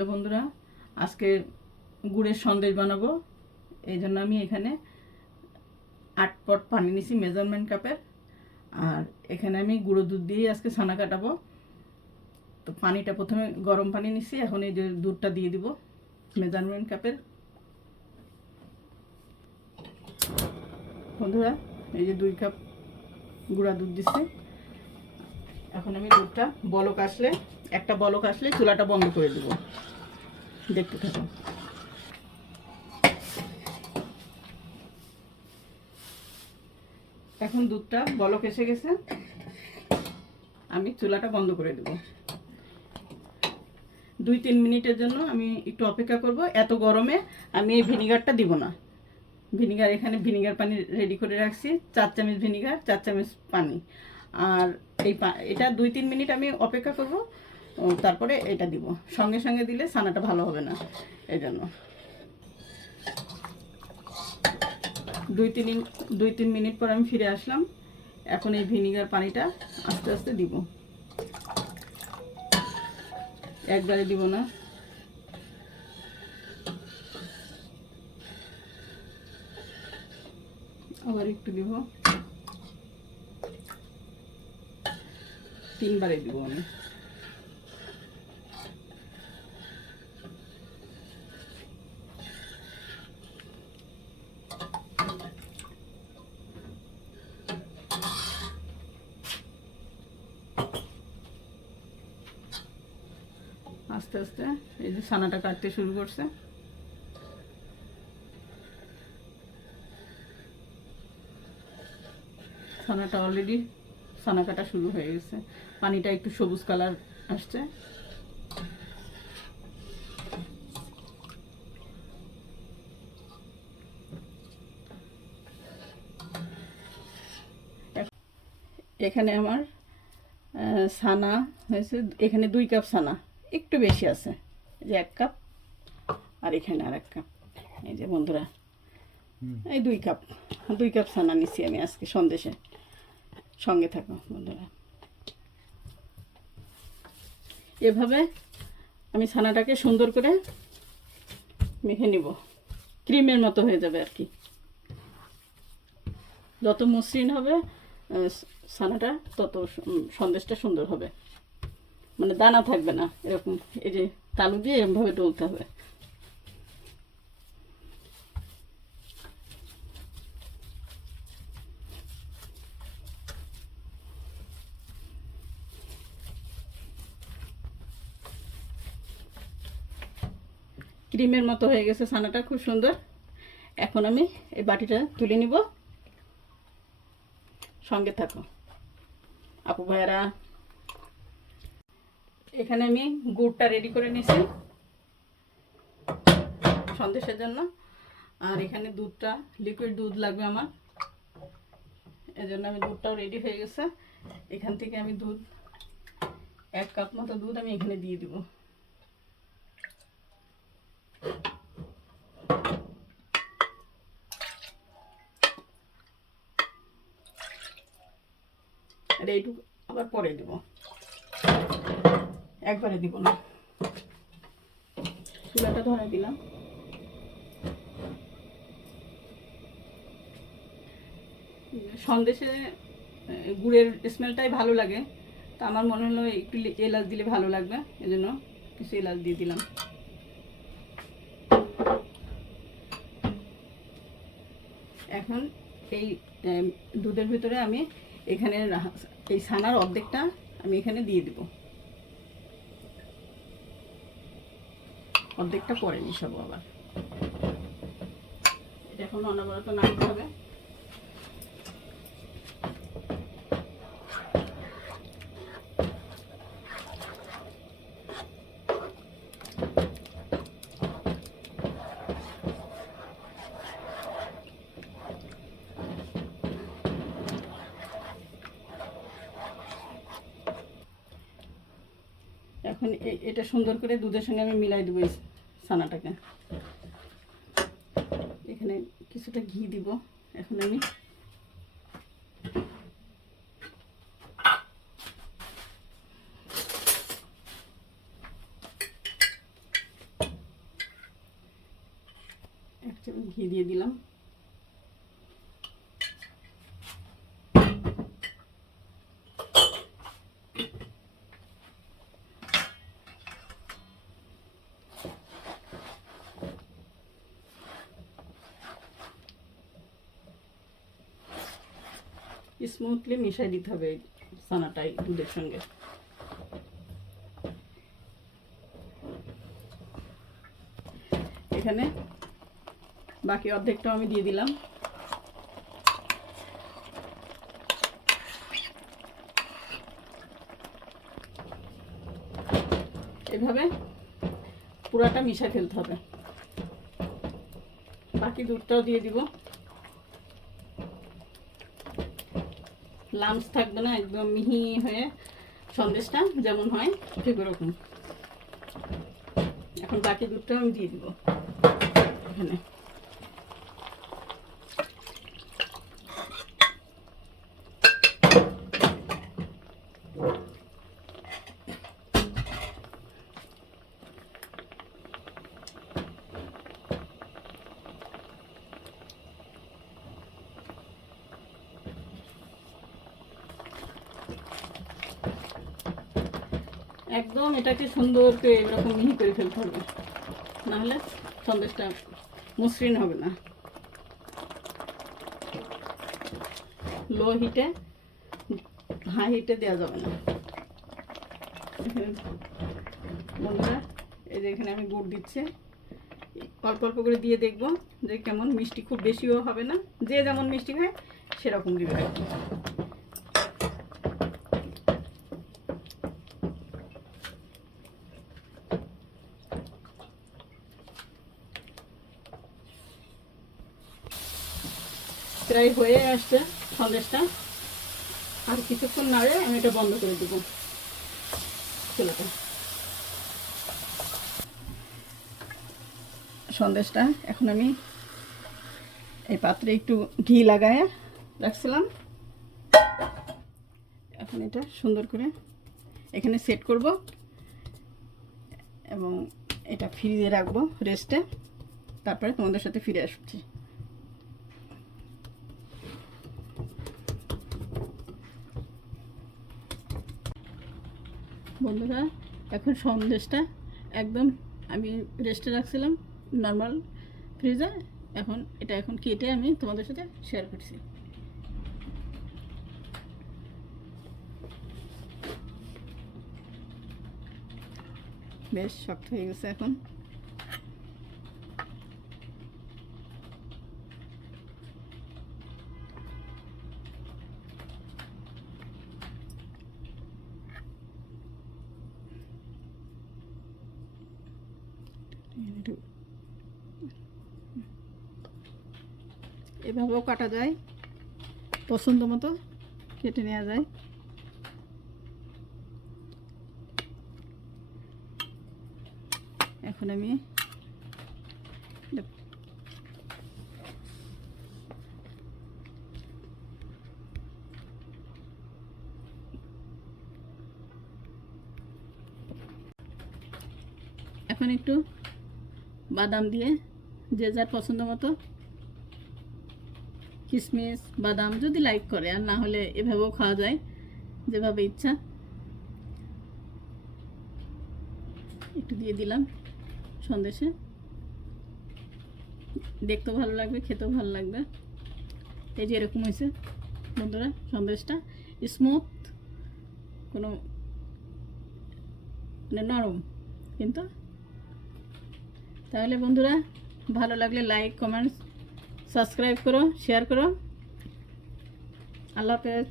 Hello বন্ধুরা, আজকে গুড়ের সন্দেশ বানাবো। এই জন্য আমি এখানে 8 পট পানি নিছি মেজারমেন্ট কাপের। আর এখানে আমি গুঁড়ো দুধ দিয়ে আজকে ছানা কাটাবো। তো পানিটা প্রথমে গরম পানি নিছি, এখন এই যে দুধটা দিয়ে দিব মেজারমেন্ট কাপের। বন্ধুরা, এই যে 2 কাপ গুঁড়া দুধ দিছি। এখন আমি দুধটা একটা বলক আসলে চুলাটা বন্ধ করে দেব। দেখতে থাকুন। এখন দুধটা বলক এসে গেছে, আমি চুলাটা বন্ধ করে দেব। 2-3 মিনিটের জন্য আমি একটু অপেক্ষা করব। এত গরমে আমি এই ভিনিগারটা দিব না। এখানে ভিনিগার পানি রেডি করে রাখছি, 4 চামচ ভিনিগার, 4 চামচ পানি। আর এটা 2-3 মিনিট আমি অপেক্ষা করব, তারপরে এটা দিব। সঙ্গে সঙ্গে দিলে ছানাটা ভালো হবে না, এই জন্য 2-3 মিনিট পর আমি ফিরে আসলাম। এখন এই ভিনিগার পানিটা আস্তে আস্তে দিব, একবারে দিব না। আবার একটু দিব, 3 বারে দিব আমি। আস্তে আস্তে এই যে ছানাটা কাটতে শুরু করছে। ছানাটা অলরেডি ছানা কাটা শুরু হয়ে গেছে, পানিটা একটু সবুজ কালার আসছে। এখানে আমার ছানা হয়েছে, এখানে 2 কাপ ছানা, একটু বেশি আছে, এই যে 1 কাপ, আর এখানে আর 1 কাপ। এই যে বন্ধুরা, এই 2 কাপ ছানা নিচ্ছি আমি আজকে সন্দেশে। সঙ্গে থাকো বন্ধুরা। এভাবে আমি ছানাটাকে সুন্দর করে মেখে নিব, ক্রিমের মতো হয়ে যাবে আর কি। যত মসৃণ হবে ছানাটা, তত সন্দেশটা সুন্দর হবে, মানে দানা থাকবে না। এরকম এই যে তালু দিয়ে এরকমভাবে ডলতে হবে। ক্রিমের মতো হয়ে গেছে ছানাটা, খুব সুন্দর। এখন আমি এই বাটিটা তুলে নিব। সঙ্গে থাকো আপু ভাইয়ারা। এখানে আমি গুড়টা রেডি করে নিয়েছি সন্দেশের জন্য। আর এখানে দুধটা, লিকুইড দুধ লাগবে আমার, এজন্য আমি দুধটাও রেডি হয়ে গেছে। এখান থেকে আমি 1 কাপ মতো দুধ আমি এখানে দিয়ে দিব। আর এইটুকু আবার পরে দিব, একবারে দিব না। চুলাটা ধরে দিলাম। সন্দেশে গুড়ের স্মেলটাই ভালো লাগে, তা আমার মনে হলো একটু এলাচ দিলে ভালো লাগবে, এজন্য কিছু এলাচ দিয়ে দিলাম। এখন এই দুধের ভিতরে আমি এখানে এই ছানার অর্ধেকটা আমি এখানে দিয়ে দিব, অর্ধেকটা পরে মিশাবো আবার। এটা এখন অনবরত নাড়তে হবে। এখন এটা সুন্দর করে দুধের সঙ্গে আমি মিলাই দেবো এই ছানাটাকে। এখানে কিছুটা ঘি দিব। এখন আমি চামচ ঘি দিয়ে দিলাম। স্মুথলি মিশাই দিতে হবে ছানাটাই দুধের সঙ্গে। এখানে বাকি অর্ধেকটাও আমি দিয়ে দিলাম। এভাবে পুরাটা মিশাই ফেলতে হবে। বাকি দুধটাও দিয়ে দিব। লামস থাকবে না, একদম মিহি হয়ে সন্দেশটা যেমন হয় ঠিক ওরকম। এখন বাকি দুধটাও আমি দিয়ে দিব এখানে। একদম এটাকে সুন্দর করে এরকম মিহি করে ফেলতে হবে, নাহলে সন্দেশটা মসৃণ হবে না। লো হিটে, হাই হিটে দেওয়া যাবে না। বন্ধুরা এই যে এখানে আমি গুড় দিচ্ছি, অল্প অল্প করে দিয়ে দেখবো যে কেমন মিষ্টি। খুব বেশিও হবে না, যে যেমন মিষ্টি খায় সেরকম দিবে আর কি। প্রায় হয়ে আসছে সন্দেশটা, আর কিছুক্ষণ নাড়ে আমি এটা বন্ধ করে দেবো চুলাটা। সন্দেশটা এখন আমি এই পাত্রে একটু ঘি লাগায় রাখছিলাম, এখন এটা সুন্দর করে এখানে সেট করব এবং এটা ফ্রিজে রাখবো রেস্টে। তারপরে তোমাদের সাথে ফিরে আসছি। বন্ধুরা এখন সন্দেশটা একদম আমি রেস্টে রাখছিলাম নর্মাল ফ্রিজে, এখন এটা এখন কেটে আমি তোমাদের সাথে শেয়ার করছি। বেশ শক্ত হয়ে গেছে এখন। এভাবেও কাটা যায়, পছন্দ মতো কেটে নেওয়া যায়। এখন আমি একটু বাদাম দিয়ে যে যার পছন্দ মতো, কিশমিশ বাদাম যদি লাইক করে, আর না হলে এভাবেও খাওয়া যায় যেভাবে ইচ্ছা। একটু দিয়ে দিলাম সন্দেশে, দেখতেও ভালো লাগবে, খেতেও ভালো লাগবে। এই যে এরকম হয়েছে বন্ধুরা সন্দেশটা, স্মুথ, কোনো মানে নরম কিন্তু। তাহলে বন্ধুরা ভালো লাগলে লাইক কমেন্টস সাবস্ক্রাইব করো, শেয়ার করো। আল্লাহ হাফেজ।